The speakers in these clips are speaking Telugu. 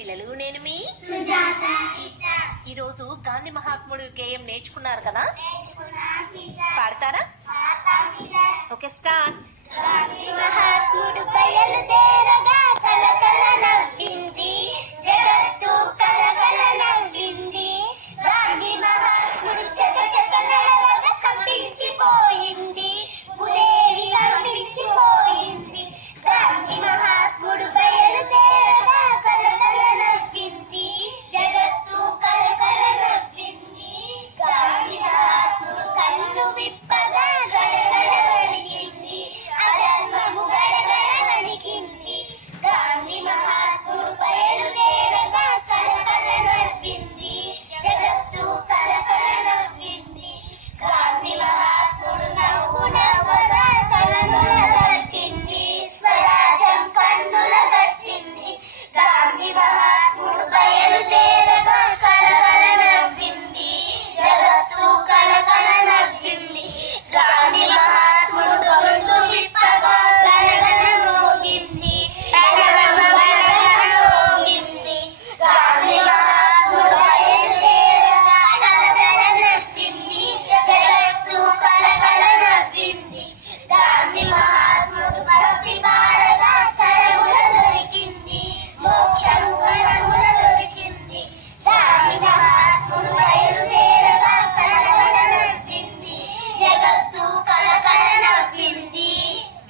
పిల్లలు నేను మీ సుజాత ఈరోజు గాంధీ మహాత్ముడు గేయం నేర్చుకున్నారు కదా? పాడతారా? Okay start. గాంధీ మహాత్ముడు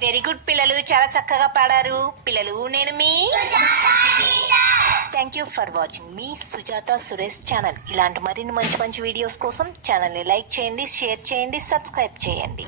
వెరీ గుడ్ పిల్లలు. చాలా చక్కగా పాడారు. పిల్లలు నేను మీ థ్యాంక్ యూ ఫర్ వాచింగ్ మీ సుజాత సురేష్ ఛానల్. ఇలాంటి మరిన్ని మంచి మంచి వీడియోస్ కోసం ఛానల్ని లైక్ చేయండి షేర్ చేయండి సబ్స్క్రైబ్ చేయండి.